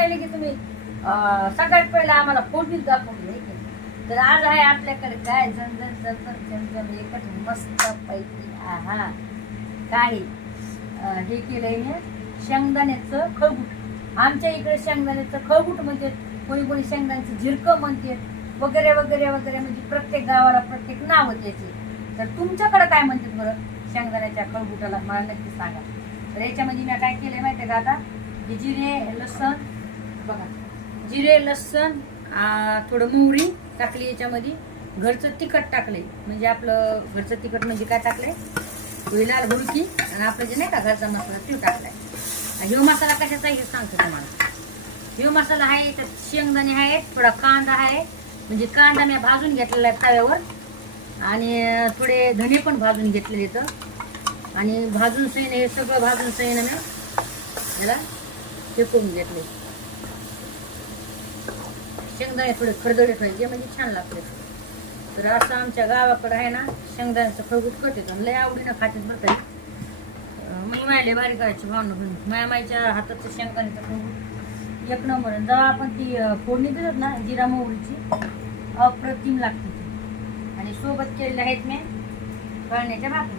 संगीत की तुम्ही सकाळ सगळ्यात पहिला आम्हाला फोडणीच दाखवून नाही की. तर आज आहे आपल्याकडे काय झणझण झणझण झणझण एकच मस्त पैकी आहा. काय? हे केलंय हे शेंगदाण्याचं खळगुट आमच्या इकडे शेंगदाण्याचं खळगुट म्हणजे कोणी कोणी शेंगदाण्याचं झिरकं म्हणते वगैरे वगैरे वगैरे म्हणजे प्रत्येक गावाला प्रत्येक नाव त्याचे तर तुमच्याकडे काय म्हणतात बरं शेंगदाण्याच्या खळगुटाला मला नक्की सांगा. तर याच्यामध्ये मी काय केलंय माहितीये का आता? जिरे लसण बघा. जिरे लसण थोडं मोहरी टाकली याच्यामध्ये. घरचं तिखट टाकले म्हणजे आपलं घरचं तिखट म्हणजे काय टाकलंय? लाल हुलकी आणि आपलं जे नाही का घरचा मसाला तो टाकलाय. हिव ह्यो मसाला कशाचा हे सांगतो तुम्हाला. ह्यो मसाला आहे त्यात शेंगदाणे आहे थोडा कांदा आहे. म्हणजे कांदा मी भाजून घेतलेला आहे तव्यावर. आणि थोडे धणे पण भाजून घेतलेले इथं. आणि भाजून सैन हे सगळं भाजून सैन मी याला टेकून घेतले शेंगदाणे थोडे खडदडे पाहिजे म्हणजे छान लागते. तर असं आमच्या गावाकडं आहे ना शेंगदाण्याचं खळगूट कट लय आवडीनं खात्यात बरं आहे मी मायले बारीक करायची भावना घेऊन माया मायच्या हाताचं शेंगदाण्याचं खळगुट एक नंबर. जेव्हा आपण ती फोडणी देतात ना जिरा मोहरीची अप्रतिम लागते ती. आणि सोबत केलेले आहेत मी कळण्याच्या भाकरी.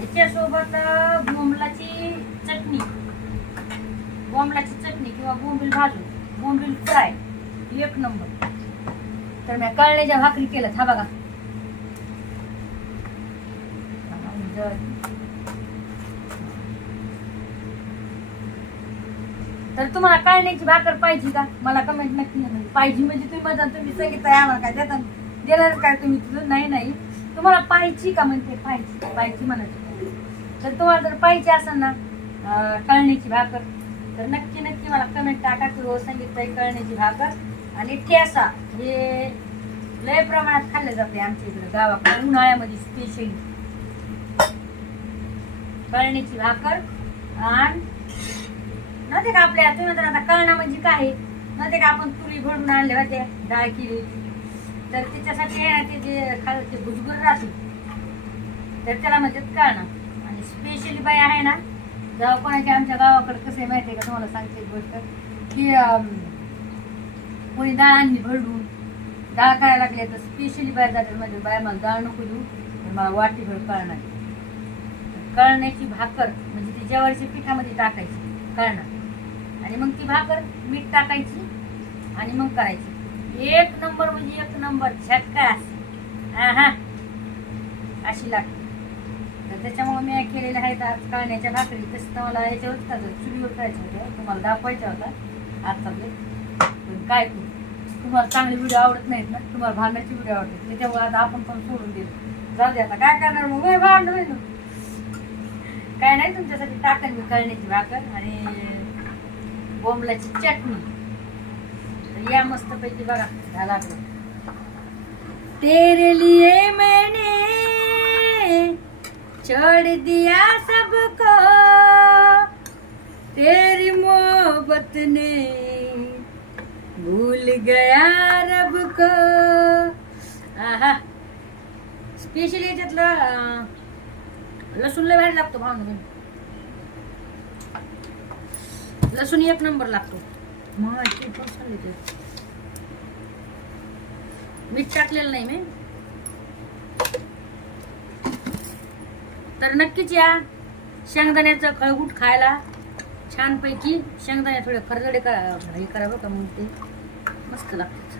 याच्यासोबत अं, चटणी. बोंबलाची चटणी किंवा बोंबील भाजून बोंबील फ्राय एक नंबर. तर मी कळण्याच्या भाकरी केल्यात हा बघा तर तुम्हाला कळण्याची भाकर पाहिजे का? मला कमेंट नक्की पाहिजे म्हणजे तुम्ही म्हणता तुम्ही सांगितलं आम्हाला काय देता देणार काय तुम्ही? तुझं नाही नाही. तुम्हाला पाहिजे का म्हणते? पाहिजे. पाहिजे म्हणायची. तर तुम्हाला जर पाहिजे असेल ना कळण्याची भाकर तर नक्की नक्की मला कमेंट टाका की हो काही कळण्याची भाकर. आणि ठेसा हे लय प्रमाणात खाल्ले जाते आमच्या इकडे गावाकडे. उन्हाळ्यामध्ये स्पेशली कळण्याची भाकर. आणि नव्हते का आपल्या तुम्ही तर आता कळणा म्हणजे काय? आहे? नव्हते का आपण तुरी भरून आणल्या होते डाळ केली तर त्याच्यासाठी आहे ना ते जे खाल ते भुजगुर राहते. तर त्याला म्हणतात कळणं. आणि स्पेशली बाई आहे ना कोणाच्या आमच्या गावाकडे कसं आहे माहिती आहे का तुम्हाला सांगते एक गोष्ट? की कोणी डाळ आणली भरडून डाळ करायला लागले तर स्पेशली बाहेर जातात म्हणजे बाहेर मला डाळ नको देऊ तर मला वाटी भर कळणार कळण्याची भाकर म्हणजे ती ज्वारीच्या पिठामध्ये टाकायची कळणार आणि मग ती भाकर मीठ टाकायची आणि मग करायची. एक नंबर म्हणजे एक नंबर झटकास हा अशी लागते. त्याच्यामुळे मी केलेलं आहेत आज कळण्याच्या भाकरी. तसं तर मला याच्यावर करायचं चुलीवर करायचं होतं. तुम्हाला दाखवायचं होता आजचा ब्लेक पण काय करू? तुम्हाला चांगले व्हिडिओ आवडत नाहीत ना? तुम्हाला भांडण्याचे व्हिडिओ आवडतात. त्याच्यामुळे आता आपण पण सोडून दिलं. जाऊ दे आता. काय करणार मग? वय भांडण होईल काय नाही तुमच्यासाठी टाकन मी कळण्याची भाकर आणि बोंबलाची चटणी. या मस्त पैकी बघा झाला तेरे लिए मैंने छोड़ दिया सबको। तेरी मोहब्बत ने भूल गया रब को स्पेशली याच्यातलं लय भारी लागतो भावना लसूण एक नंबर लागतो. मग मीठ टाकलेलं नाही मी. तर नक्कीच या शेंगदाण्याचं खळगूट खायला छानपैकी शेंगदाणे थोडे खरजडे करा हे करावं का मग ते. मस्त लागतात.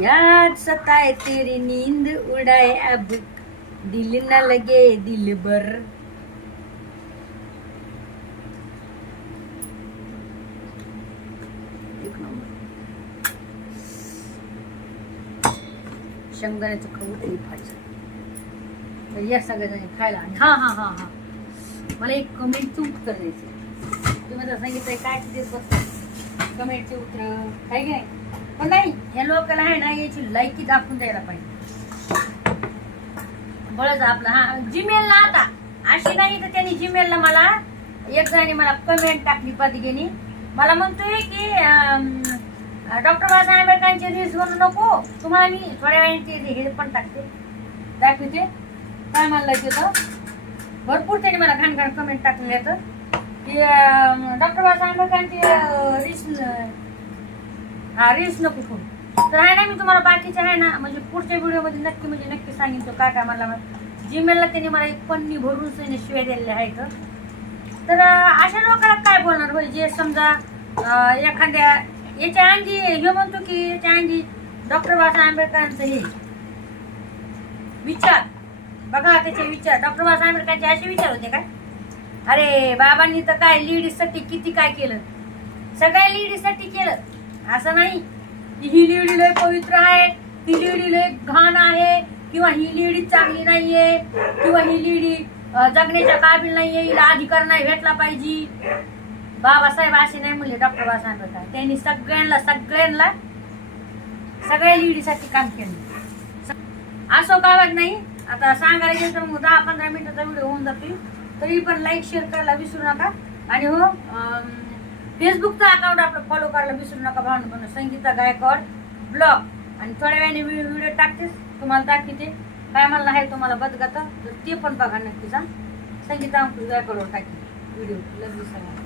याद सताए तेरी नींद उड़ाए अब दिल न लगे दिल भर एक नंबर शेंगदाण्याचं खाऊ हे पाहिजे तर या सगळ्याजणी खायला आणि हा हा हा हा. मला एक कमेंटचं उत्तर द्यायचं तुम्ही जर सांगितलंय काय देत कमेंटचे उत्तर काय की नाही? पण नाही या लोकांना आहे ना याची लायकी दाखवून द्यायला पाहिजे. बळच आपला हा जीमेलला आता. अशी नाही तर त्यांनी जीमेलला मला एक जणांनी मला कमेंट टाकली पदगेनी. मला म्हणतोय की डॉक्टर बाबासाहेब आंबेडकर रील्स बनवू नको. तुम्हाला मी थोड्या वेळाने ते हे पण टाकते. दाखवते. काय म्हणलं तिथं? भरपूर त्याने मला घाण घाण कमेंट टाकले तर की डॉक्टर बाबासाहेब आंबेडकरांची रील्स हा रील्स नको खूप. तर आहे ना मी तुम्हाला बाकीचे आहे ना म्हणजे पुढच्या व्हिडिओमध्ये नक्की म्हणजे नक्की सांगितलं. काय काय मला जीमेलला त्याने मला एक पन्नी भरून त्याने शिवाय दिलेल्या आहेत. तर अशा लोकांना काय बोलणार? होय जे समजा एखाद्या याच्या अंगी हे म्हणतो की याच्या अंगी डॉक्टर बाबासाहेब आंबेडकरांचं हे। विचार बघा त्याचे विचार डॉक्टर बाबासाहेब आंबेडकरांचे असे विचार होते काय अरे बाबांनी तर काय लेडीजसाठी किती काय केलं? सगळ्या लेडीजसाठी केलं. असं नाही. की ही लेडी लय पवित्र आहे ही लेडी लय घाण आहे किंवा ही लेडी चांगली नाहीये किंवा ही लेडी जगण्याच्या काबिल नाहीये हिला अधिकार नाही भेटला पाहिजे. बाबासाहेब असे नाही म्हणले डॉक्टर बाबासाहेब होता. त्यांनी सगळ्यांना सगळ्यांना सगळ्या लेडीसाठी काम केलं. असो काय वाट नाही आता सांगायला गेलं तर मग दहा पंधरा मिनिटाचा व्हिडिओ होऊन जातील. तरी पण लाईक शेअर करायला विसरू नका. आणि हो फेसबुकचा अकाउंट आपलं फॉलो करायला विसरू नका भावना बनव संगीता गायकवाड ब्लॉग आणि थोड्या वेळाने व्हिडिओ टाकतेस तुम्हाला दाखवते. काय म्हणलं आहे तुम्हाला बदगता तर ते पण बघा नक्कीच हा. संगीता गायकवाडवर टाकते व्हिडिओ लगेच सांगा